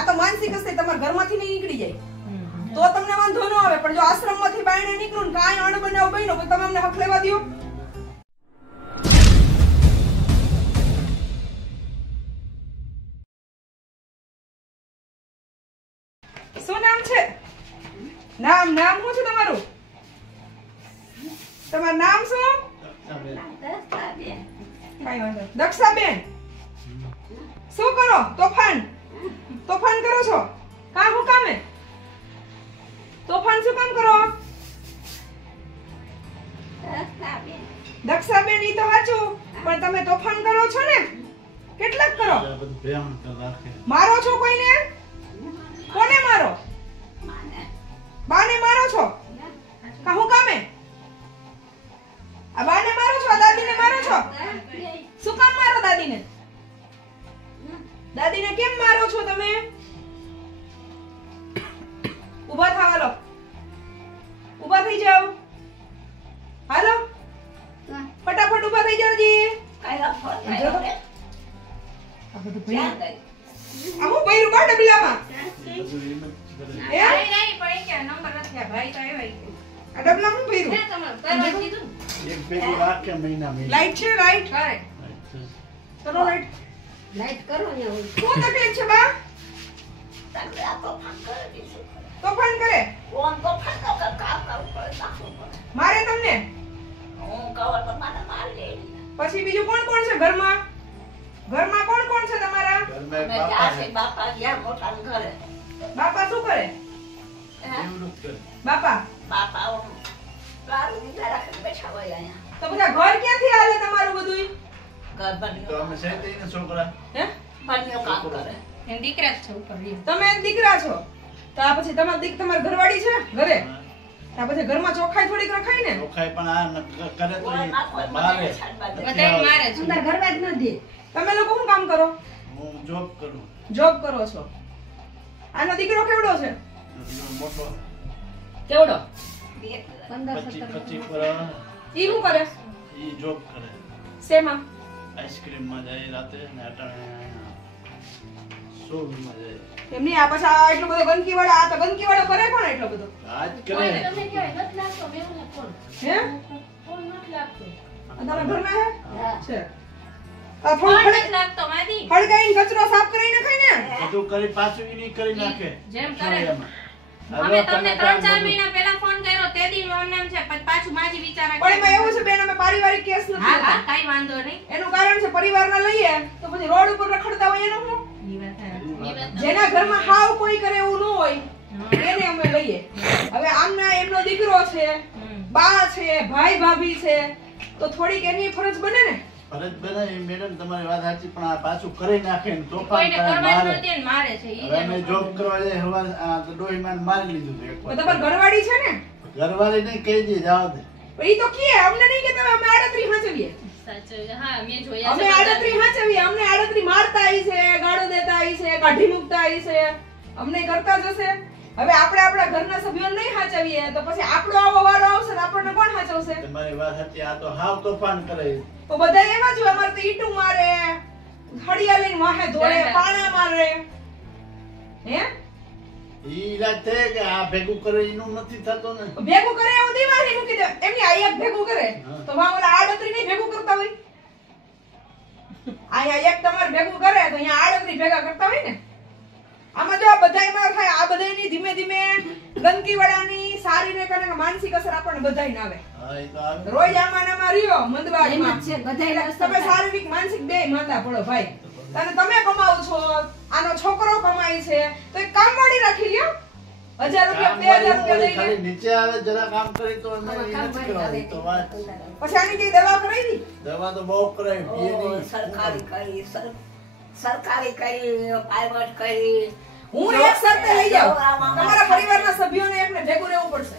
આ તો માનસિક હશે, તમારા ઘરમાંથી નહીં નીકળી જાય તો તમને વાંધો ન આવે, પણ જો આશ્રમમાંથી બાયણે નીકળું ને કાંઈ અણબનાવ બન્યો તો તમે અમને હક લેવા દો? શું નામ છે? નામ શું છે તમારું? તમારું નામ શું? કાંઈ વાંધો. દક્ષાબેન, શું કરો? તોફાન કરો છો? કાં હું કામે? તોફાન શું કામ કરો? દક્ષાબેન, ઈ તો સાચું, પણ તમે તોફાન કરો છો ને? કેટલાક કરો? મારો છો કોઈને? કોને મારો? બાને મારો છો? કા હું કામે? આ બાને મારો છો? આ દાદીને મારો છો? શું કામ મારો દાદીને? દાદીને કેમ મારો છો તમે? ઊભા થાવ, હાલો, ઊભા થઈ જાવ, હાલો ફટાફટ ઊભા થઈ જાવ જી. આમું ભર્યું બા ડબલામાં? આ ડબલા હું ભર્યું? લાઈટ છે? લાઈટ કરો, લાઈટ કરો ને. શું તકલીફ છે બા? તોફાન કરે? મારે તમને? પછી બીજું કોણ કોણ છે ઘરમાં? ઘરમાં કોણ કોણ છે તમારા? બાપા શું કરે? બાપા તો બધા ઘર ક્યાંથી હાલે તમારું બધું? દીકરા છો? તમે દીકરા છો તો આ પછી તમારા ઘરવાળી છે ઘરે? આ પછી ઘરમાં ચોખાઈ થોડીક રખાય ને? ચોખાઈ પણ આ કરે તો મારે અંદર ઘરવા જ ન દે. તમે લોકો શું કામ કરો? હું જોબ કરું. જોબ કરો છો? આનો દીકરો કેવડો છે? મોટો. કેવડો? 25 વર્ષ. ઈ શું કરે? ઈ જોબ કરે. શેમાં? આઈસ્ક્રીમ માં જાય રાતે ને અટાણે શોરૂમ માં જાય. એમની આ પછી આ એટલો બધો ગંદકી વાળો, આ તો ગંદકી વાળો કરે કોણ એટલો બધો? આજ કરે. તમે ક્યાં નથી લાગતો મેં કોણ? હે? કોણ નથી લાગતો? તમારા ઘરમાં હે? છે. આ થોડું નથી લાગતો માદી. હળગાઈને કચરો સાફ કરી નાખાય ને? બધું કરી પાછું ઈ નહીં કરી નાખે. જેમ કરે. અમે તમને 3-4 મહિના પહેલા ફોન કર્યો તે દી લોન નામ છે, પછી પાછું માજી વિચારા પણ એમાં એવું છે બેન, અમે પારિવારિક કેસ નથી. હા કાઈ વાંધો નહીં. એનું કારણ છે પરિવારના લઈએ તો પછી રોડ ઉપર રખડતા હોય એનું શું? જેના ઘરમાં હાવ કોઈ કરે એવું ન હોય એને અમે લઈએ. હવે આમના એમનો દીકરો છે, બા છે, ભાઈ ભાભી છે, તો થોડીક એની ફરજ બને ને? ફરજ બને મેડમ, તમારી વાત સાચી, પણ આ પાછું કરી નાખે ને તોફાન કોઈને કરે કરવા મારે. ન દે ને મારે છે ઈ. અમે જોબ કરવા જાય હવા આ ડોહીમાન મારી લીધું છે એકવાર. તમારી ઘરવાળી છે ને? ઘરવાળી નહીં કહી દે જાવ દે. પણ ઈ તો કે અમને નહીં કે તમે અમે આડત્રી હાચવીએ. સાચું. હા મેં જોયા અમે આડત્રી હાચવીએ, અમને આડત્રી મારતા આવી છે, ગાળો દેતા આવી છે, કાઢી મુકતા આવી છે, અમને કરતા જ હશે. હવે આપણે આપણા ઘરના સભ્યોને નહીં હાચવીએ તો પછી આપણો આવો વારો આવશે ને આપણને કોણ હાચવશે? તમારી વાત સાચી, આ તો હાવ તોફાન કરે. તો બધા એવા જ હોય. અમારે તો ઈટું મારે, હળિયા લઈને વાહે ધોળે, પાણા મારે. હે? ઈ ઈલાજ થાય કે આ ભેગું કરે એનું નથી થતો ને. ભેગું કરે એવું દીવારી મૂકી દે. એમની આ એક ભેગું કરે તો વા ઓલા આડત્રી નહીં ભેગું કરતા હોય? અહીંયા એક તમારે ભેગું કરે તો અહીંયા આડત્રી ભેગા કરતા હોય ને? આમાં જો આ બધાયમાં થાય, આ બધાયની ધીમે ધીમે ગંદકી વાળાની શારીરિક અને માનસિક અસર આપણને બધાયને આવે. હા ઈ તો આવે. રોજ આમાં ને આમાં રહ્યો મંદવાડીમાં છે બધાય. તમે શારીરિક માનસિક બેય માંદા પડો ભાઈ. અને તમે કમાવો છો, આનો છોકરો કમાય છે, તો એક કામવાળી રાખી લ્યો. 1000 રૂપિયા 2000 રૂપિયા લઈને ખાલી નીચે આવે જરા કામ કરી તો એને ઈ નથી કરવાની તો વાત. પછી આની કઈ દવા કરાવી દી? દવા તો બહુ કરાવી, પીએની સરકારી કરી પ્રાઇવેટ કરી. હું એક શરતે લઈ જાઉં, તમારા પરિવારના સભ્યોને એકને ભેગું રહેવું પડશે.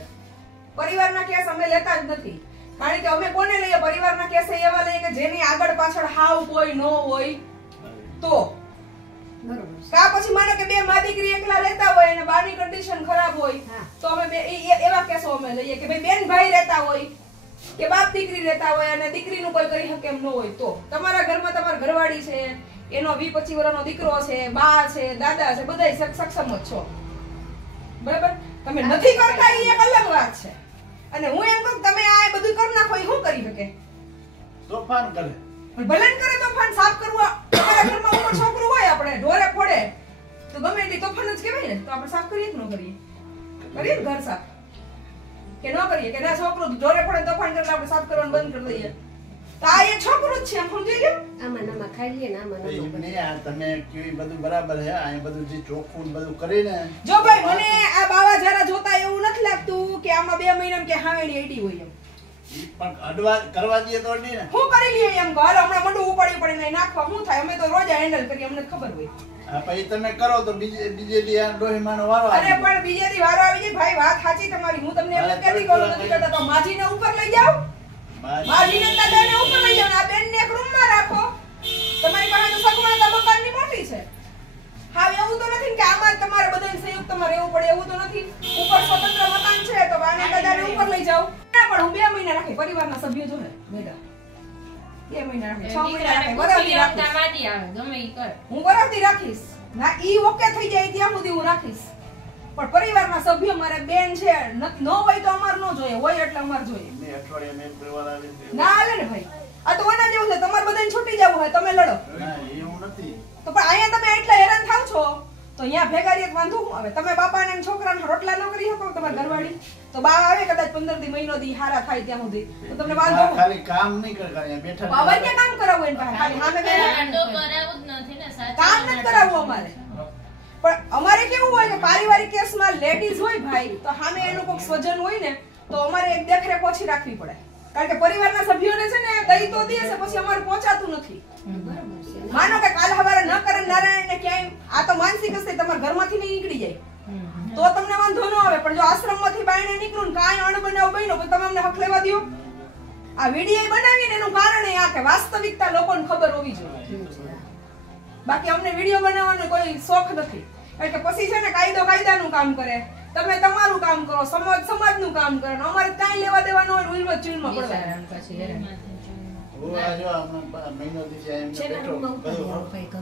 પરિવારના કેસ અમે લેતા જ નથી, કારણ કે અમે કોને લઈએ? પરિવારના કેસ એવા લઈએ કે જેની આગળ પાછળ હાવ કોઈ ન હોય તો. કા પછી માનો કે બે મા દીકરી એકલા રહેતા હોય અને બાની કન્ડિશન ખરાબ હોય તો અમે એવા કેસો અમે લઈએ કે ભાઈ બેન ભાઈ રહેતા હોય કે બાપ દીકરી રહેતા હોય અને દીકરીનું કોઈ કરી શકે એમ ન હોય તો. તમારા ઘરમાં તમારા ઘરવાળી છે એનો 20-25 વર્ષનો દીકરો છે, બા છે, દાદા છે, બધાય સક્ષમ જ છો. બરાબર? તમે નથી કરતા એ એક અલગ વાત છે. અને હું એમ કહું તમે આ બધું કરી નાખો એ શું કરી શકે? તોફાન કરે. પણ ભલે ને કરે તોફાન સાફ કરવા તમારા ઘરમાં ઉપર છોકરું હોય આપણે ઢોરે ફોડે તો ગમે એટલી તોફાન જ કહેવાય ને. તો આપણે સાફ કરીએ કે ન કરીએ? કરીએ ને ઘર સાફ કે ન કરીએ? કે ના છોકરું ઢોરે ફોડે તોફાન કરે આપણે સાફ કરવાનું બંધ કરી દઈએ? તો આ એક છોકરું જ છે આમ સમજી લ્યો. આમાં ખાઈ લઈએ ને આમાં એમ નહીં, આ તમે કેવી બધું બરાબર છે. આ બધું જે ચોખ્ખું ને બધું કરીને જો ભાઈ મને આ બાવા જરા જોતા એવું નથી લાગતું કે આમાં 2 મહિનામાં કે હાવેડી એડી હોય એમ. ઈ પણ અડવા કરવા દઈએ તો નહીં ને. હું કરી લઈએ એમ કહો હાલો હમણાં મંડું ઉપાડી નાખવા શું થાય? અમે તો રોજ હેન્ડલ કરીએ, અમને ખબર હોય. આ પછી તમે કરો તો બીજે દી આ ડોહીમાનો વારો આવે. અરે પણ બીજે દી વારો આવી જાય ભાઈ. વાત સાચી તમારી. હું તમને એમ જ કહેતી કરું નથી કરતા તો માજીને ઉપર લઈ જાઓ. માજીને દાદાને ઉપર લઈ જાઓ. આ બેનને એક રૂમમાં રાખો. તમારી પાસે તો સગવડતા મકાનની મોટી છે. હા એવું તો નથી કે આમાં તમારે બધાને સંયુક્તમાં રહેવું પડે એવું તો નથી. ઉપર સ્વતંત્ર મકાન છે તો બાને દાદાને ઉપર લઈ જાઓ. ના પણ હું 2 મહિના રાખી પરિવારના સભ્યો જો ને બેટા 2 મહિના રાખી 6 મહિના રાખી વરાવતી રાખીશ. માજી આવે ગમે ઈ કરે. હું વરાવતી રાખીશ. ના ઈ ઓકે થઈ જાય ત્યાં સુધી હું રાખીશ. પણ પરિવારના સભ્યો મારે બેન છે ન હોય તો અમાર ન જોઈએ, હોય એટલે અમાર જોઈએ. મેં અઠવાડિયામાં એક પરિવાર આવે છે. ના હાલે ને ભાઈ. આ તો ઓના જેવું છે. તમારે બધાને છૂટી જવું હોય તમે લડો. ના એવું નથી. તો પણ અહીંયા તમે એટલા હેરાન થાવ છો તો અહીંયા ભેગા રીત વાંધો શું આવે? તમે બાપાને અને છોકરાને રોટલા ન કરી શકો તમારી ઘરવાળી? તો બા આવે કદાચ 15 દી મહિનો દી હારા થાય ત્યાં સુધી તો તમને વાંધો શું? ખાલી કામ નહીં કરે, અહીંયા બેઠા બાબા કે કામ કરાવવું એને પાસે ખાલી સામે બેઠા તો કરાવું જ નથી ને સાચું. કામ નથી કરાવવું અમારે. પણ અમારે કેવું હોય કે પારિવારિક કેસમાં લેડીઝ હોય ભાઈ તો સામે એનું કોઈક સ્વજન હોય ને તો અમારે એક દેખરેખ ઓછી રાખવી પડે. કારણ કે પરિવારના સભ્યોને છે ને દઈ તો દે છે પછી અમારે પહોંચાતું નથી. માનો કે કાલ સવારે ન કરે નારાયણને ક્યાંય આ તો માનસિક હશે તમારા ઘરમાંથી નહીં નીકળી જાય તો તમને વાંધો ન આવે. પણ જો આશ્રમમાંથી બાયણે નીકળું ને કાંઈ અણબનાવ બન્યો તો તમે અમને હક લેવા દો? આ વિડીયો બનાવીને એનું કારણ એ આ કે વાસ્તવિકતા લોકોને ખબર હોવી જોઈએ. બાકી અમને વિડીયો બનાવવાનો કોઈ શોખ નથી. કારણ કે પછી છે ને કાયદો કાયદાનું કામ કરે, તમે તમારું કામ કરો, સમાજ સમાજનું કામ કરે. અમારે કાંઈ લેવા દેવા ન હોય ઉલવો ચીલમાં પડવા. ઓ આ જો હમણાં મહિનો દી છે એમને બેઠો બધું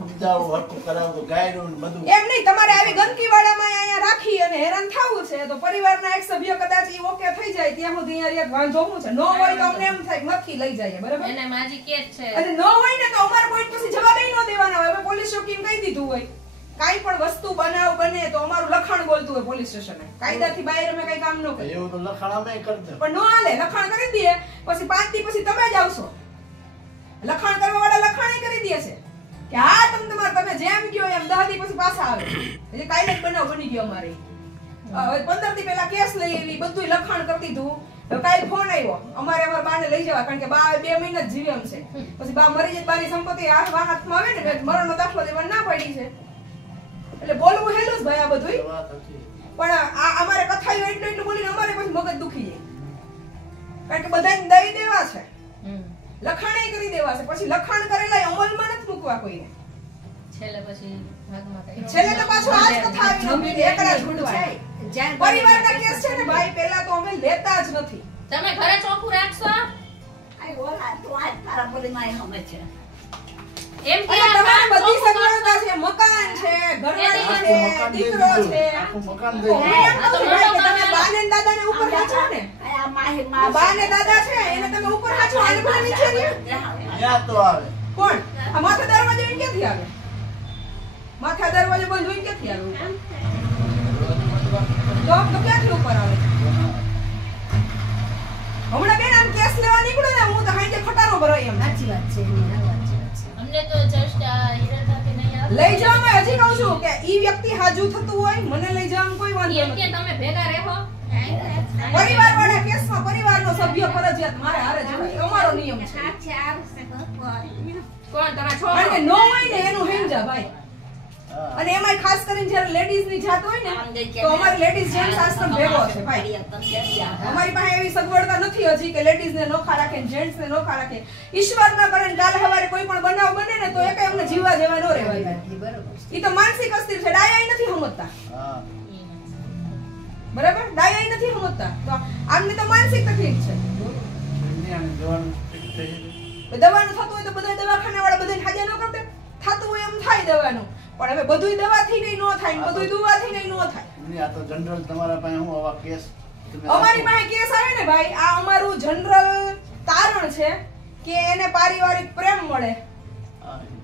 સમજાવું હરખું કરાવું ગાયરું ને બધું. એમ નહીં તમારે આવી ગંદકીવાળામાં અહીંયા રાખી અને હેરાન થવું છે તો પરિવારના એક સભ્ય કદાચ ઈ ઓકે થઈ જાય ત્યાં સુધી અહીંયા વાંધો શું છે? ન હોય તો અમને એમ થાય મથી લઈ જાય. બરાબર? એને માજી કે છે અને ન હોય ને તો અમારે કોઈ પછી જવાબ ન દેવાના હોય. અમે પોલીસ ચોકીને કહી દીધું હોય કાઈ પણ વસ્તુ બનાવ બને તો અમારું લખાણ બોલતું હોય પોલીસ સ્ટેશને. કાયદાથી બહાર અમે કઈ કામ ન કરીએ. એવું તો લખાણ અમે કરતા પણ ન હાલે. લખાણ કરી દઈએ પછી 5 દી પછી તમે જ આવશો. લખાણ કરવા વાળા લખાણ કરી દે છે કે હા તમે જેમ કહો એમ 10 દી પછી પાછા આવે. એટલે કાયદો બનાવ બની ગયો અમારે. હવે 15 દી પહેલા કેસ લઈ આવી બધું લખાણ કરી દીધું. કાલ ફોન આવ્યો અમારે અમારા બાને લઈ જવા કારણ કે બા 2 મહિના જ જીવે એમ છે. પછી બા મરી જાય બાની સંપત્તિ હાથમાં આવે ને મરણનો દાખલો દેવા ના પડી છે. એટલે બોલવું હેલું જ ભાઈ આ બધું. પણ આ અમારે કથાયું એટલું બોલીને અમારે પછી મગજ દુખી જાય. કારણ કે બધાને દઈ દેવા છે, લખાણ કરી દેવા છે, પછી લખાણ કરેલા અમલમાં નથી મૂકવા કોઈને. છેલ્લે પછી ભાગમાં કઈ છેલ્લે તો પાછું આ જ કથા આવી ગઈ એકડા છૂટવાય. પરિવારના કેસ છે ને ભાઈ પહેલા તો અમે લેતા જ નથી. તમે ઘરે ચોખ્ખું રાખશો આઈ બોલા તો આજ તારા પરિમાય હમે છે. એમ કે અને તમારે બધી સગવડતા છે, મકાન છે, ઘરવાળી છે, દીકરો છે. આખું મકાન હું દઈ એમ કહું છું ભાઈ કે તમે બા ને દાદાને ઉપર હાચો ને. આ માહી આ માં બા ને દાદા છે એને તમે ઉપર હાચો આને ભલે નીચે રહ્યો. અહીંયા તો આવે કોણ? આ માથે દરવાજો એને ક્યાંથી આવે? માથે દરવાજો બંધ હોય ક્યાંથી આવે? તો ક્યાંથી ઉપર આવે? હમણાં બેન આમ કેસ લેવા નીકળ્યો ને હું તો હાંજે ખટારો ભરાય એમ. સાચી વાત છે એની આ વાત છે. અમને તો જસ્ટ ઈરાદાથી નહીં આવે. લઈ જવામાં હજી કહું છું કે ઈ વ્યક્તિ હાજુ થતું હોય મને લઈ જવામાં કોઈ વાંધો એમ કે નથી. તમે ભેગા રહો પરિવાર વાળા કેસમાં પરિવારનો સભ્ય ફરજિયાત મારે હારે જોડાય. અમારો નિયમ છે. કોણ તમારા કારણ કે છોકરો નો હોય ને એનું હેમજા ભાઈ. અને એમાંય ખાસ કરીને જ્યારે લેડીઝ ની જાત હોય ને તો અમારી લેડીઝ જેન્ટ્સ આશ્રમ ભેગો છે ભાઈ. અમારી પાસે એવી સગવડતા નથી હજી કે લેડીઝ ને નોખા રાખે જેન્ટ્સ ને નોખા રાખે. ઈશ્વર ના કરે કાલ સવારે કોઈ પણ બનાવ બને ને તો એકે અમને જીવવા જેવા ન રહેવાય. બરોબર ઈ તો માનસિક અસ્થિર છે. ડાયાઈ નથી સમજતા. હા બરાબર? ડાયાઈ નથી સમજતા. તો આમને તો માનસિક તકલીફ છે. એમને આને જવાનું ફિક્સ થઈ ગયું. દવાનું થતું હોય તો બધા દવાખાના વાળા બધાને હાજર ન કરતા. થતું હોય એમ થાય દવાનું, પણ હવે બધુંય દવાથી નહીં નો થાય ને બધુંય દુવાથી નહીં નો થાય. આ તો જનરલ તમારા પાસે હું આવા કેસ અમારી પાસે કેસ આવે ને ભાઈ, આ અમારું જનરલ તારણ છે કે એને પારિવારિક પ્રેમ મળે,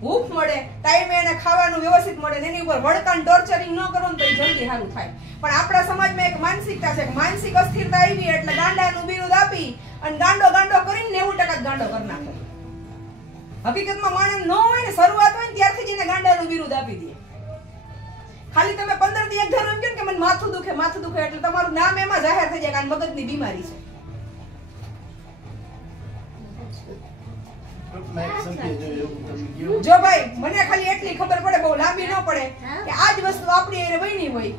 હૂફ મળે, ટાઈમે એને ખાવાનું વ્યવસ્થિત મળે, એની ઉપર વળકાન ટોર્ચરિંગ ન કરો ને તો જલ્દી સારું થાય. પણ આપણા સમાજમાં એક માનસિકતા છે કે માનસિક અસ્થિરતા આવી એટલે ગાંડાનું બિરુદ આપી અને ગાંડો કરીને 90% ગાંડો કરી નાખે. હકીકતમાં માણસ ન હોય ને, શરૂઆત હોય ને ત્યારથી જ એને ગાંડાનું બિરુદ આપી દે. ખાલી તમે 15 દી એક ધારો એમ કે મને માથું દુખે એટલે તમારું નામ એમાં જાહેર થઈ જાય કે આ મગજની બીમારી છે. જો ભાઈ મને ખાલી એટલી ખબર પડે, બહુ લાંબી ન પડે, કે આ જ વસ્તુ આપણી એને બની હોય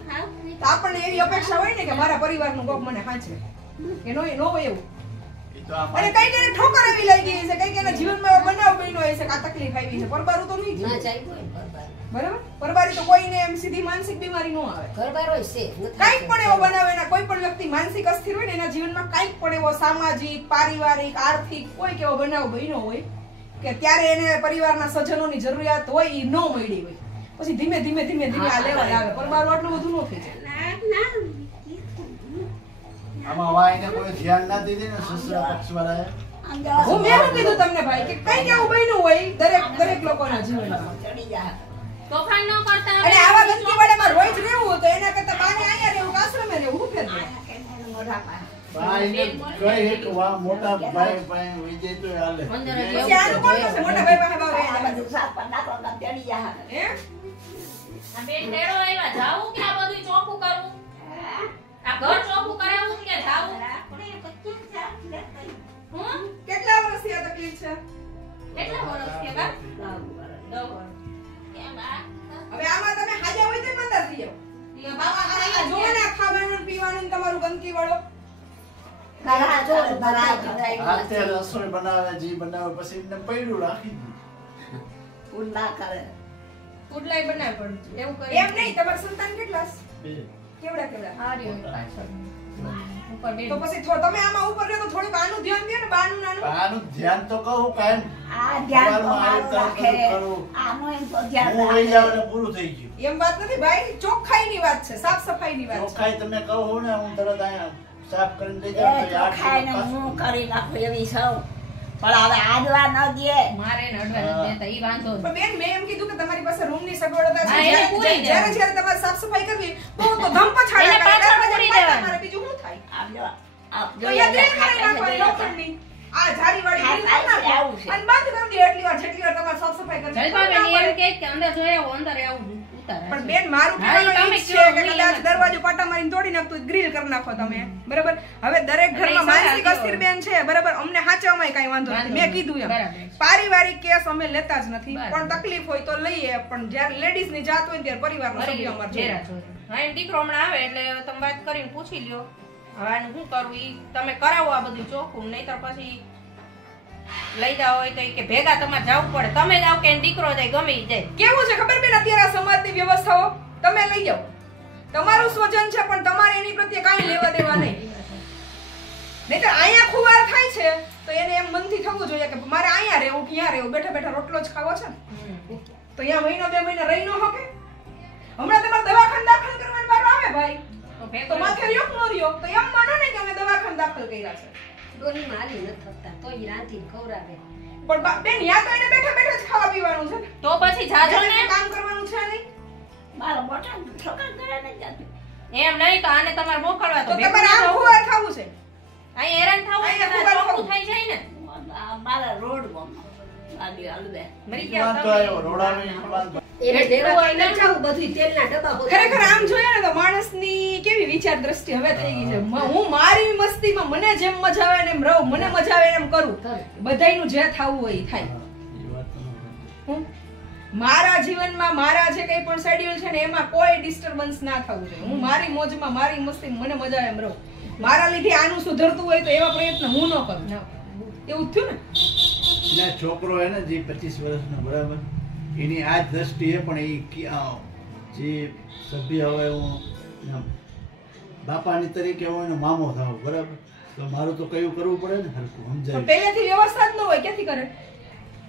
તો આપણને એવી અપેક્ષા હોય ને કે મારા પરિવારનું કોક મને સાચવે, કે નો હોય એવું. અને કઈ કઈ ઠોકર એવી લાગી છે, કઈ કઈ જીવનમાં એવો બનાવ બન્યો હોય છે કે આ તકલીફ આવી છે. પરબારું તો નહીં ના જાય કોઈ પરબાર. બરાબર, પરબારી તો કોઈને એમ સીધી માનસિક બીમારી ન આવે. ઘરબાર હોય છે, કઈક પણ એવો બનાવે ના, કોઈ પણ વ્યક્તિ માનસિક અસ્થિર હોય ને એના જીવનમાં કઈક પણ એવો સામાજિક, પારિવારિક, આર્થિક કોઈ કેવો બનાવ બન્યો હોય કે ત્યારે એને પરિવારના સજ્જનોની જરૂરિયાત હોય એ ન મળી હોય, પછી ધીમે ધીમે આ લેવલ આવે. પરબારું આટલું બધું ન થઈ જાય. આમાં વાયને કોઈ ધ્યાન ના દીધી ને સસરા પક્ષવાળાએ. હું મેં શું કીધું તમને ભાઈ કે કઈક એવું બન્યું હોય દરેક લોકોના જીવનમાં. તોફાન ન કરતા અને આવા ગંદકીવાડામાં રોજ રહેવું તો એના કરતા બાને અહીંયા રહેવું કે આશ્રમે રહેવું, શું ફેર પડે? ભાઈને કઈ એક વા મોટા ભાઈ પાસે વિજય તો હાલે. પછી આનું કોણ કરશે? મોટા ભાઈ પાસે બાવ રહે. હે? આ બેન તેડો આવ્યા, જાવું કે આ બધું ચોખ્ખું કરવું? આ ઘર ચોખ્ખું કરાવવું કે જાવું? કેટલા વર્ષથી આ તકલીફ છે? કેટલા વર્ષ કે બા? 10 વર્ષ. કેમ આ? હવે આમાં તમે હાજા હોય તો મંદર થઈ જાવ. આ જોવો ને ખાવાનું પીવાનું ને તમારું ગંદકી વાળો. હાથે રસોઈ બનાવે, જી બનાવે, પછી એમને પૈડું રાખી દીધું. પુડલાઈ બનાવ પણ એવું કરે. એમ નહીં, તમારા સંતાન કેટલા છે? બે. કેવડા? આ રહ્યો પાછળ. ઉપર બેન. તો પછી તમે આમાં ઉપર રહ્યો તો થોડુંક આનું ધ્યાન દે ને, બાનું નાનું. આનું ધ્યાન તો કહું કાયમ હું વહી જાવ એટલે પૂરું થઈ ગયું. એમ વાત નથી ભાઈ, ચોખ્ખાઈની વાત છે, સાફ સફાઈની વાત છે. ચોખ્ખાઈ તમે કહો ને હું તરત અહીંયા સાફ કરીને લઈ જાઉં તો યાદ મારે ને અડવા નથી દેતા, ઈ વાંધો પણ બેન મેં એમ કીધું કે તમારી પાસે રૂમની સગવડતા છે. હા, એને પૂરી જ્યારે તમારે સાફ સફાઈ કરવી તો ધમ પછાડા એને પાછળ પૂરી દેવાનું. મારે બીજું શું થાય? તો યાદ રાખવાની નાખવાની લોખંડની. આ જારીવાળી ગ્રીલ કરી નાખો અને બંધ કરી દો એટલી વાર જેટલી વાર તમારે સાફ સફાઈ કરવી. જલપાબેન એમ કહે કે અંદર જોઈ આવો, અંદર આવું ઉતારે. પણ બેન મારું હા, કહેવાનું તમે ઈ જ કયો, છે કે ગ્રીલ કદાચ નથી. દરવાજો પાટા મારીને તોડી નાખતું ગ્રીલ કરી નાખો તમે, બરાબર? હવે દરેક એટલે ઘરમાં ઈ માનસિક સારા અસ્થિર બેન છે, બરાબર? અમને હાચવામાં કઈ વાંધો નથી, મેં કીધું એમ. બરાબર. પારિવારિક કેસ અમે લેતા જ નથી, બરાબર. પણ તકલીફ હોય તો લઈએ. પણ જ્યારે લેડીઝ ની જાત હોય ને ત્યારે પરિવારનો સભ્ય અમાર જોઈએ. હા, એમ દીકરો હમણાં આવે એટલે તમે વાત કરીને પૂછી લ્યો હવે આનું શું કરવું, ઈ તમે કરાવો આ બધું ચોખ્ખું, નહીતર પછી લઈ જાવ હોય તો ઈ કે ભેગા તમારે જવું પડે. તમે જાવ કે દીકરો જાય, ગમે ઈ જાય. કેવું છે ખબર બેન, અત્યારે આ સમાજની વ્યવસ્થાઓ તમે લઈ જાઓ, તમારું સ્વજન છે પણ તમારે એની પ્રત્યે કાંઈ લેવા દેવા નહીં. નહીતર અહીંયા ખુવાર થાય છે તો એને એમ મનથી થવું જોઈએ કે મારે અહીંયા રહેવું, ક્યાં રહેવું, બેઠા બેઠા રોટલો જ ખાવો છે ને, તો અહીંયા મહિનો 2 મહિના રહી ન શકે. હમણાં તમારે દવાખાને દાખલ કરવાનો વારો આવે ભાઈ, તો માથે રહ્યો ન રહ્યો તો એમ માનો ને કે અમે દવાખાને દાખલ કર્યા છે. ડોહીમાં હાલી નથી થતા, તોય રાંધીને ખવડાવે. પણ બેન યા તો એને બેઠા બેઠા જ ખાવા પીવાનું છે ને, તો પછી જાજો ને. કામ કરવાનું છે નહીં. એમ નહીં તો આને તમારે મોકલવા તો તમારે આમ ખુવાર ખાવું છે. અહીં હેરાન થવું હોય તો અહીંયા ચોખ્ખું થઈ જાય ને. મરી ગયા વાંધો આવ્યો, રોડાની વાંધો. એને દેવા કઈ ન જાવું, બધું તેલના ડબ્બા બધા. ખરેખર આમ જોઈએ ને તો માણસની કેવી વિચાર દ્રષ્ટિ હવે થઈ ગઈ છે. હું મારી મસ્તીમાં મને જેમ મજા આવે ને એમ રહું, મને મજા આવે એમ કરું. બધાયનું જે થવું હોય એ થાય. હું મારા જીવનમાં મારા જે કંઈ પણ શેડ્યુલ છે ને એમાં કોઈ ડિસ્ટર્બન્સ ના થવું જોઈએ. હું મારી મોજમાં મારી મસ્તીમાં મને મજા આવે એમ રહું. મારા લીધે આનું સુધરતું હોય તો એવા પ્રયત્ન હું ન કરું. એવું થયું ને. એના છોકરો હે ને જે 25 વર્ષનો, બરાબર, એની આ જ દ્રષ્ટિએ પણ જે સભ્ય હવે હું બાપાની તરીકે હું એનો મામો થાવ, બરાબર, તો મારું તો કયું કરવું પડે ને, હરખું પણ સમજાય. પહેલેથી વ્યવસ્થા જ ન હોય, ક્યાંથી કરે?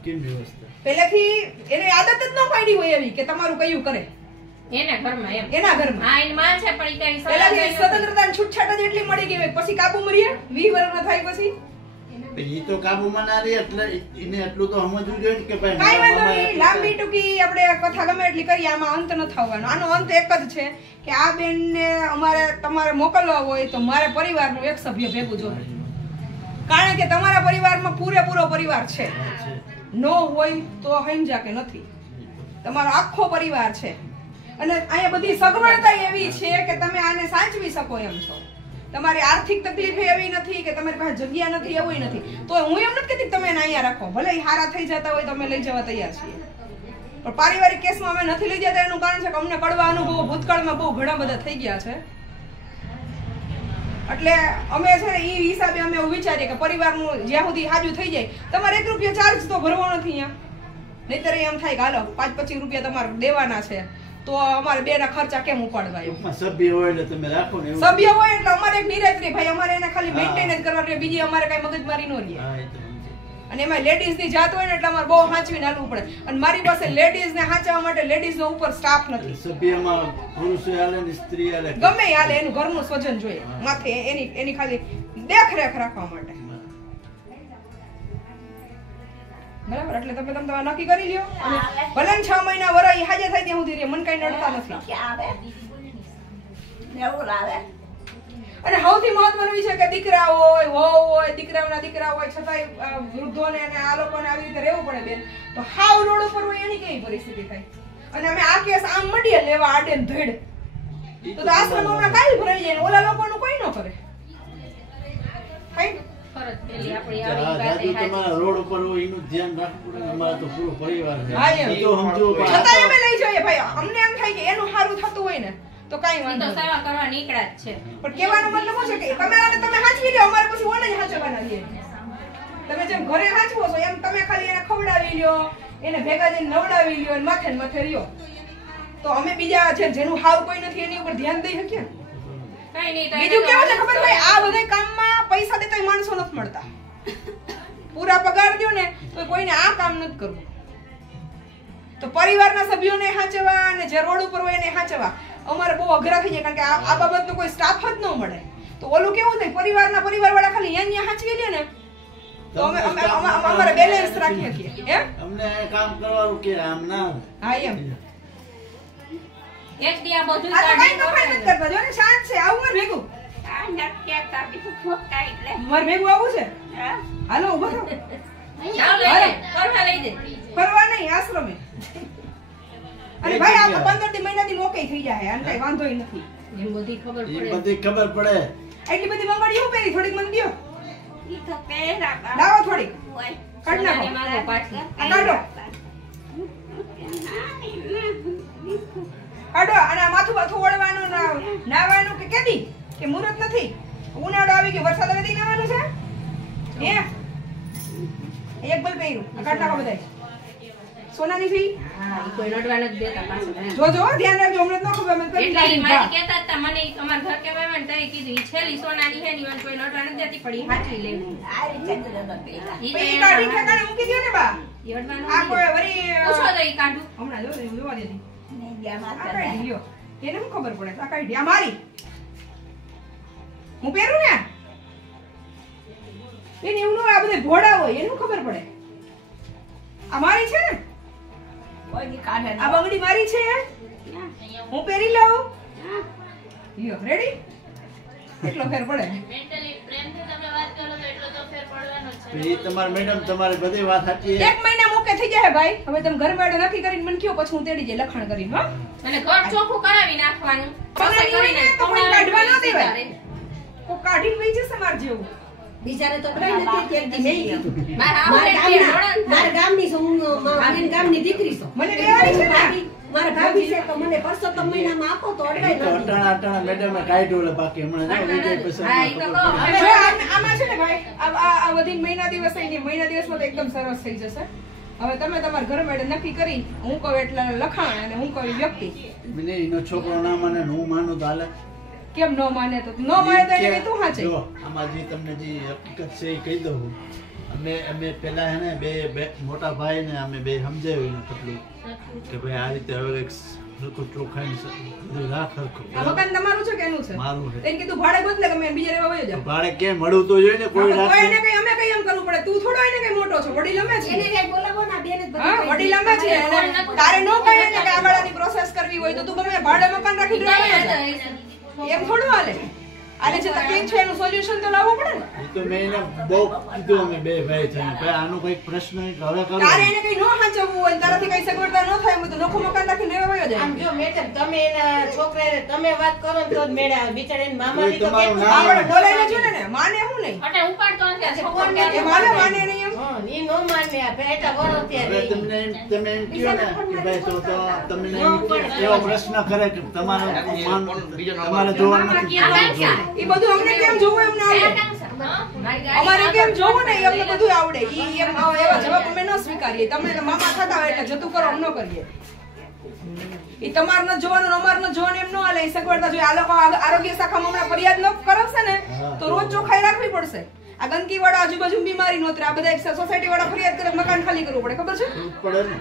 કેમ વ્યવસ્થા? પહેલેથી એને આદત જ ન પાડી હોય એવી કે તમારું કયું કરે એના ઘરમાં એમ એના ઘરમાં. હા એને માન છે પણ ઈ કઈ પહેલાથી સ્વતંત્રતા અને છૂટછાટ જ એટલી મળી ગઈ હોય પછી કાબુ મરીએ 20 વર્ષના થાય પછી એ તો કાબુમાં ના રહે એટલે એને એટલું તો સમજવું જોઈએ ને કે ભાઈ કાંઈ મારા વાંધો મામા નહીં, લાંબી ટૂંકી આપણે કથા ગમે એટલી કરીએ, આમાં અંત ન થવાનો. આનો અંત એક જ છે કે આ બેનને અમારે તમારે મોકલવા હોય તો મારે પરિવારનું એક સભ્ય ભેગું જોઈએ, કારણ કે તમારા પરિવારમાં પૂરેપૂરો પરિવાર છે. નો હોય તો સમજા કે નથી, તમારો આખો પરિવાર છે અને અહીંયા બધી સગવડતા એવી છે કે તમે આને સાચવી શકો એમ છો. તમારી આર્થિક તકલીફ એવી નથી કે તમારી પાસે જગ્યા નથી, એવું નથી. તો હું એમ નથી કહેતી કે તમે એને અહીંયા રાખો, ભલે ઈ હારા થઈ જતા હોય તો અમે લઈ જવા તૈયાર છીએ, પણ પારિવારિક કેસમાં અમે નથી લઈ જતા. એનું કારણ છે કે અમને કડવા અનુભવો ભૂતકાળમાં બહુ ઘણા બધા થઈ ગયા છે. એટલે અમે છે ને ઈ હિસાબે અમે એવું વિચારીએ કે પરિવારનું જ્યાં સુધી હાજુ થઈ જાય, તમારે 1 રૂપિયો ચાર્જ તો ભરવો નથી અહીંયા. નહીતર એમ થાય કે હાલો 5-25 રૂપિયા તમારે દેવાના છે તો અમારે બે ના ખર્ચા કેમ ઉપાડવા? ટૂંકમાં સભ્ય હોય એટલે તમે રાખો ને એવું. સભ્ય હોય એટલે અમારે એક નિરાત રહે ભાઈ, અમારે એને ખાલી મેન્ટેન જ કરવાનું રહે, બીજી અમારે કઈ મગજમારી ન રહે. હા, એ તો સમજે. અને એમાં લેડીઝ ની જાત હોય ને એટલે અમારે બહુ સાચવીને હાલવું પડે. અને મારી પાસે લેડીઝ ને સાચવવા માટે લેડીઝ નો ઉપર સ્ટાફ નથી. સભ્યમાં પુરુષો હાલે ને સ્ત્રી હાલે. ગમે ઈ હાલે, એનું ઘરનું સ્વજન જોઈએ માથે, એની ખાલી દેખરેખ રાખવા માટે. બરાબર? એટલે તમે તમારે નક્કી કરી લ્યો અને ભલે 6 મહિના વરાઈ હાજર થાય ત્યાં સુધી મને કઈ નડતા નથી. ક્યાં આવે? એવું આવે. અને સૌથી મહત્વનું એ છે કે દીકરા હોય, વહુ હોય, દીકરાઓના દીકરા હોય, છતાંય વૃદ્ધોને અને આ લોકોને આવી રીતે રહેવું પડે બેન, તો હાવ રોડ ઉપર હોય એની કેવી પરિસ્થિતિ થાય? અને અમે આ કેસ આમ મળીએ લેવા આડે ને ધડ, તો આશ્રમોમાં કાઈ ભરાઈ જાય ને ઓલા લોકોનું કોઈ ન કરે. થાય ફરજ પેલી આપણી હા, આવી દાદુ વાતે તમારા રોડ ઉપર હોય એનું ધ્યાન રાખવું પડે. અમારા તો પૂરો પરિવાર છે. હા, એમ. એ તો સમજો પણ છતાંય અમે લઈ જઈએ ભાઈ. અમને એમ થાય કે એનું સારું થતું હોય ને તો કાઈ ઈ વાંધો તો નહીં. સેવા કરવા નીકળ્યા જ છે. પણ કહેવાનો મતલબ શું છે કે તમે હાચવી લ્યો, અમારે પછી ઓને જ હાચવવાના રહીએ. તમે જેમ ઘરે હાચવો છો એમ તમે ખાલી એને ખવડાવી લ્યો, એને ભેગા જઈને નવડાવી લ્યો અને માથે ને માથે રહ્યો, તો અમે બીજા જેનું હાવ કોઈ નથી એની ઉપર ધ્યાન દઈ શકીએ ને. કઈ નહીં, તો બીજું એને કેવું છે તો ખબર ભાઈ, આ બધા કામમાં પૈસા દેતા માણસો નથી મળતા. પૂરા પગાર દ્યો ને તો કોઈને આ કામ નથી કરવું. તો પરિવારના સભ્યોને હાચવા અને જે રોડ ઉપર હોય એને હાચવા અમારે બહુ અઘરા થઈ જાય, કારણ કે આ બાબતનો કોઈ સ્ટાફ જ ન મળે. તો ઓલું કેવું થાય, પરિવારવાળા ખાલી અહીંયા હાચવી લે ને તો અમારે બેલેન્સ રાખી શકીએ. એમ? અમને આ કામ કરવાનું કે આમ ના આવે. હા, એમ. એક દી આ બધું આ તો કઈ કાઢી નફાઈ નથી કરતા, જો ને શાંત છે. આવું મારે ભેગું મારે ભેગું આવું છે. હાલો ઉભો થાવ. જાઓ લઈ જાય, કરવા લઈ જાય. ફરવા નહીં, આશ્રમે. અને ભાઈ આ તો 15 મહિનાથી નોકરી થઈ જાય, આને કઈ વાંધો નથી. એમ બધી ખબર એ પડે. બધી ખબર પડે. એટલી બધી બંગડી હું પહેરી, થોડીક મને દ્યો. ઈ તો પહેરા બા. લાવો થોડીક. હોય. કાઢ નાખો. સોનાની માંગો પાછી. આ કાઢો. કાઢો. અને આ માથું બાથું ઓળવાનું, નાવાનું કે કેદી કે મુહૂર્ત નથી? ઉનાળો આવી ગયો, વરસાદ આવે તો નાવાનું છે. એક બલ પહેર્યું. આ કાઢ નાખો બધાય. સોનાની ફી હા, ઈ કોઈ નડવા નથી દેતા પાછળ. જોજો, ધ્યાન રાખજો. હમણાં ન ખબર મને કરી એટલે ઈ કાઢી. મારી કહેતા હતા, મને ઈ અમારા ઘર કેવાય ને તઈ કીધું ઈ છેલ્લી સોનાની હે ની મને કોઈ નડવા નથી દેતી, પણ ઈ હાચવી લેવી. આવી ચંદ્ર તો પહેરા. ઈ તો પછી એમ કાઢી ઠેકાણે મૂકી દ્યો ને બા. ઈ અડવાનું આ નથી. કોઈ વળી પૂછો તો ઈ કાઢું. હમણાં જો ને જોવા દેતી. ને જ્યાં આ માતા કાઢી લ્યો. એને શું ખબર પડે? આ કાઢી. આ મારી. હું પહેરું ને. એને એવું ન હોય, આ બધે ભોળા હોય, એને શું ખબર પડે? આ મારી છે ને, કોઈ કાઢે આ બંગડી મારી છે. હું પહેરી લઉં. લ્યો, રેડી? એટલો ફેર પડે. તો એ તમારા મેડમ તમારી બધી વાત સાચી છે. 1 મહિના મોકે થઈ જાય ભાઈ. હવે તમે ઘર બેઠા નક્કી કરીને મને કયો, પછી હું તેડી જાય લખાણ કરીને. હો, અને ઘર ચોખ્ખું કરાવી નાખવાનું. પગાર પછી હોય ને તો કોઈ કાઢવા ન દેવાય. સીધા કોઈ કાઢીને વહી જશે માર જેવું. બીજાને તો કઈ નથી કેતી, મેં કીધું. મારા મારા ગામની છું, હું મારી ગામની દીકરી છું. મને કહેવાની છે ને. મારા ભાભી છે તો મને પરસોત્તમ મહિનામાં આપો તો એ અડવાય તો નથી. અટાણા મેડમે કાઢ્યું એટલે બાકી હમણાં જાઓ, વિજય પછી હા, ઈ તો ખબર કહો. પડે. હવે આમાં છે ને ભાઈ, આ વધી મહિના દિવસ થઈ ગયા. મહિના દિવસમાં તો એકદમ સરસ થઈ જશે. હવે તમે તમારા ઘર બેઠે નક્કી કરી, હું કહું એટલે લખાણ અને હું કહું વ્યક્તિ. મને એનો છોકરો ના માને ને હું માનું તો હાલે. કેમ ન માને? તો ન માને તો એને કઈ તું હાચે. જો આમાં જે તમને જે હકીકત છે એ કહી દઉં અમે પેલા હે ને બે મોટા ભાઈ ને અમે બે સમજાવ્યું ને કેટલું કે ભાઈ આ રીતે હવે એક હલકો ચોખાઈ રાખ હલકો આ મકાન તમારું છે કે એનું છે? મારું છે. એને કીધું ભાડે બદલે કે મેં બીજે રહેવા વયો જાઉં. ભાડે કેમ મળવું તો જોઈએ ને કોઈ તો રાખ એને કઈ અમે કઈ એમ કરવું પડે? તું થોડો એને કઈ મોટો છો, વડીલ અમે છીએ. એને કઈ બોલાવો ના બેન જ બધું હા, કહી વડીલ અમે છીએ. અને તારે નો કઈ એને કે આગળની પ્રોસેસ કરવી હોય તો તું ગમે ભાડે મકાન રાખી રહેવા જા. એમ થોડું હાલે. આને જે તકલીફ છે એનું સોલ્યુશન તો લાવવું પડે ને. એ તો મેં એને બહુ કીધું અમે બે ભાઈ થઈને ભાઈ આનો કઈક પ્રશ્ન હવે કરો તારે એને કઈ નો હાચવવું હોય, તારાથી કઈ સગવડતા ન થાય એમ તો નોખું મકાન રાખીને રહેવા વયો જાય. આમ જો મેડમ તમે એના છોકરાને તમે વાત કરો ને તો જ મેળે આવે. બિચારા એની મામાની તો તમારું કેટલું નામ- આપણે બોલાઈને જોને ને, માને હું નહીં. અટે ઉપાડતો નથી, આ છોકરો કોણ એ માને નહીં એમ. હા, ઈ નો માને આ બેટા વરો હવે ત્યારે તમે એમ કહો ને કે ભાઈ તો તમને એવો પ્રશ્ન કરે કે તમારે જોવાનું નથી. ઈ બધું અમને કેમ જોવું એમ ના આવડે. અમારે કેમ જોવું ને એ અમને બધું આવડે. ઈ એમ એવા જવાબ અમે ન સ્વીકારીએ. તમે મામા થતા હોય એટલે જતું કરો અમ ન કરીએ. ઈ તમાર ન જોવાનું અમાર ન જોવાનું એમ ન હાલે. ઈ સગવડતા જોઈએ. આ લોકો આરોગ્ય શાખામાં હમણાં ફરિયાદ ન કરાવશે ને તો રોજ ચોખ્ખાઈ રાખવી પડશે. આ ગંદકી વાળા આજુબાજુ બીમારી નોતરે. આ બધા સોસાયટી વાળા ફરિયાદ કરે મકાન ખાલી કરવું પડે. ખબર છે? પડે ને.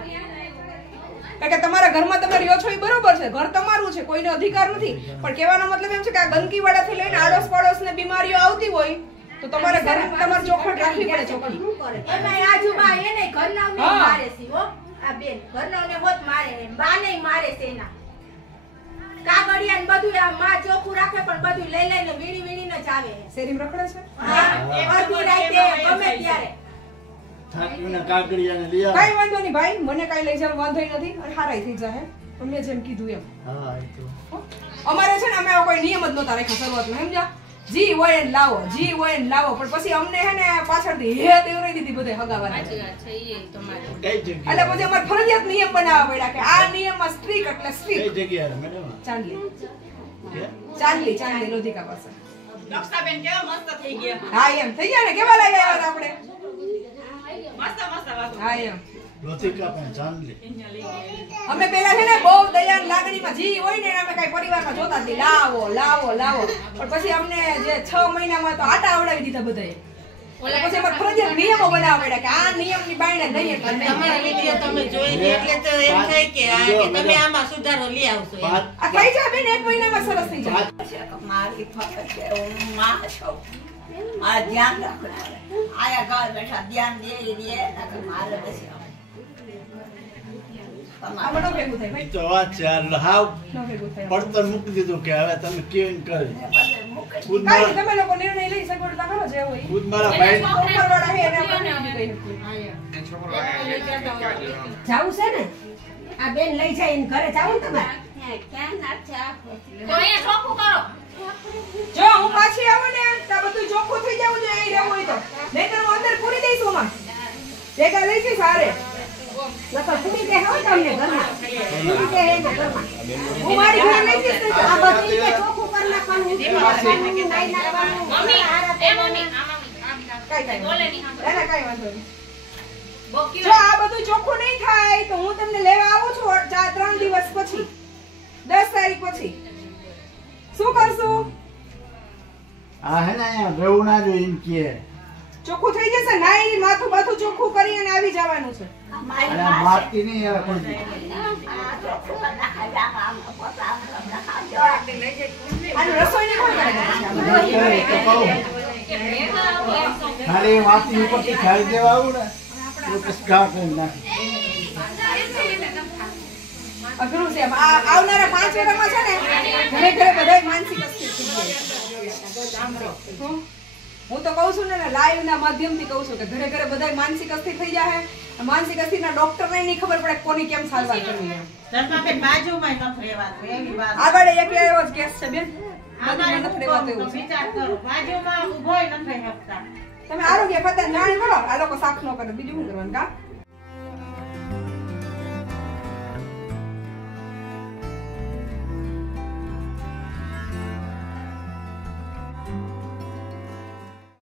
કારણ કે તમારા ઘરમાં તમે રહ્યો છો એ બરોબર છે, ઘર તમારું છે, કોઈનો અધિકાર નથી. પણ કહેવાનો મતલબ એમ છે કે આ ગંદકી વાળાથી લઈને આડોસ પાડોશ ને બીમારીઓ આવતી હોય તો તમારે ઘર તમારે ચોખ્ખટ રાખવી પડે. ચોખ્ખી એમાં આજુબા એને ઘરનાવને હા. મારે છે હો. આ બેન ઘરનાવને હોત મારે ને બાને મારે છે એના કાગળિયા ને બધું આ માં ચોખ્ખું રાખે પણ બધું લઈ લઈને વીણી વીણીને જ આવે. શેરીમાં રખડે છે. હા, અડધી રાતે ગમે ત્યારે થાકીને કાગળિયાને લઈ આવે. કઈ વાંધો નહીં ભાઈ, મને કઈ લઈ જવાનું વાંધો નથી અને હારાઈ થઈ જાય. પણ મેં જેમ કીધું એમ હા એ તો અમારે છે ને અમે આવા કોઈ નિયમ જ નહોતા રાખ્યા શરૂઆતમાં. સમજ્યા? જી હોય એને લાવો, જી હોય એને લાવો. પણ પછી અમને હે ને પાછળથી હે દેવરાઈ દીધી બધે હગાવાના. સાચી વાત છે, ઈ તમારી. કઈ એટલે જગ્યાએ પછી અમારે ફરજિયાત નિયમ બનાવવા પડ્યા કે આ નિયમમાં સ્ટ્રીક એટલે કઈ સ્ટ્રીક. જગ્યાએ મેડમ ચાંદલી કે ચાંદલી લોધિકા પાસે. લક્ષાબેન કેવા મસ્ત થઈ ગયા. હા એમ થઈ ગયા ને. કેવા લાગ્યા હતા આપણે? મસ્ત વાતો. હા એમ. લોધિકા પણ ચાંદલી અમે પેલા છે ને બહુ દયાળ લાગણીમાં જી હોય ને અમે કઈ પરિવારમાં જોતા હતી લાવો લાવો લાવો. પણ પછી અમને જે 6 મહિનામાં તો આટા આવડાવી દીધા બધાએ. પછી અમારે ફરજિયાત નિયમો બનાવવા પડ્યા કે આ નિયમની બાયણે નહીં એટલે નહીં. તમારા વિડીયો તમે જોઈ લે એટલે તો એમ થાય કે આ કે તમે આમાં સુધારો લઈ આવશો એમ. પાંચ આ થઈ જાય બેન 1 મહિનામાં સરસ થઈ જાય. મારી ફરજ છે હું માં છું મારે ધ્યાન રાખવું પડે આયા ઘર બેઠા ધ્યાન દે નકર મારે બેસી આ બધું ભેગું થાય ઈ ભાઈ. તો વાત છે આ હાવ ન ભેગું થાય. પડતર મૂકી દીધું કે હવે તમે કેમ કરે ખુદ કાંઈ નહીં, મારા તમે લોકો નિર્ણય લઈ સગવડતા કરો જે હોય. ખુદ મારા ભાઈ ઉપરવાળા છે એને આપણે બીજું કંઈ નથી. જાવું છે ને આ બેન લઈ જાય એને ઘરે જાવું ને તમારે ક્યાં ના ચા તો અહીંયા ચોખ્ખું કરો. જો હું પાછી આવું ને તો આ બધું ચોખ્ખું થઈ જવું જોઈએ અહીં રહેવું હોય તો. નહીંતર હું અંદર પૂરી દઈશું માં. ભેગા લઈ જઈશ હારે. નકર પૂરી દે હોય તમને ઘરમાં પૂરી દે એને ઘરમાં હું મારી ઘરે લઈ જઈશ નહીં તો. આ બધું ઈ કે ચોખ્ખું કરી નાખવાનું ઊંચું રાખવાનું, નાઈ નાખવાનું, મમ્મી, હારા એ મમ્મી, આ મમ્મી, કાંઈ બોલે નહીં. નહીં ના, ના, કાંઈ વાંધો નહીં. બહુ જો કયો. આ બધું ચોખ્ખું નહીં થાય તો હું તમને લેવા આવું છું 3 દિવસ પછી 10 તારીખ પછી. શું કરશું? આ હે ને અહીંયા રહેવું ના જોઈએ એમ કે ચોખ્ખું થઈ જશે. નાઈ માથું બાથું ચોખ્ખું કરી અને આવી જવાનું છે. મારી અને માં મારતી નહીં આવે કોઈ દી. આ ચોખ્ખું નાખા જામ આમ પોતા આમ નાખા અને રસોઈની કોણ કરે છે? કરે તો કહું. ખાલી માટી ઉપરથી ખાલી દેવા આવું ને તો પછી ઘા કરી નાખે. અઘરું છે. આવનારા 5 વર્ષમાં છે ને ઘરે ઘરે બધાય માનસિક અસ્થિર થઈ જાય. હું તો કહું છું ને લાઈવ ના માધ્યમથી કહું છું કે ઘરે ઘરે બધાય માનસિક અસ્થિર થઈ જાય. માનસિક અસ્થિરના ડોક્ટરને નહીં ખબર પડે કોની કેમ સારવાર કરવી એમ. ધર્માબેન બાજુમાં નથી રહેવાનું એવી વાત. આગળ એક એવો જ કેસ છે બેન. બાજુમાં નથી રહેવાતું એવું છે. વિચાર કરો બાજુમાં ઊભોય નથી રહી શકતા. તમે આરોગ્ય ખાતા જાણ કરો આ લોકો સાફ ન કરે બીજું શું કરવાનું કા?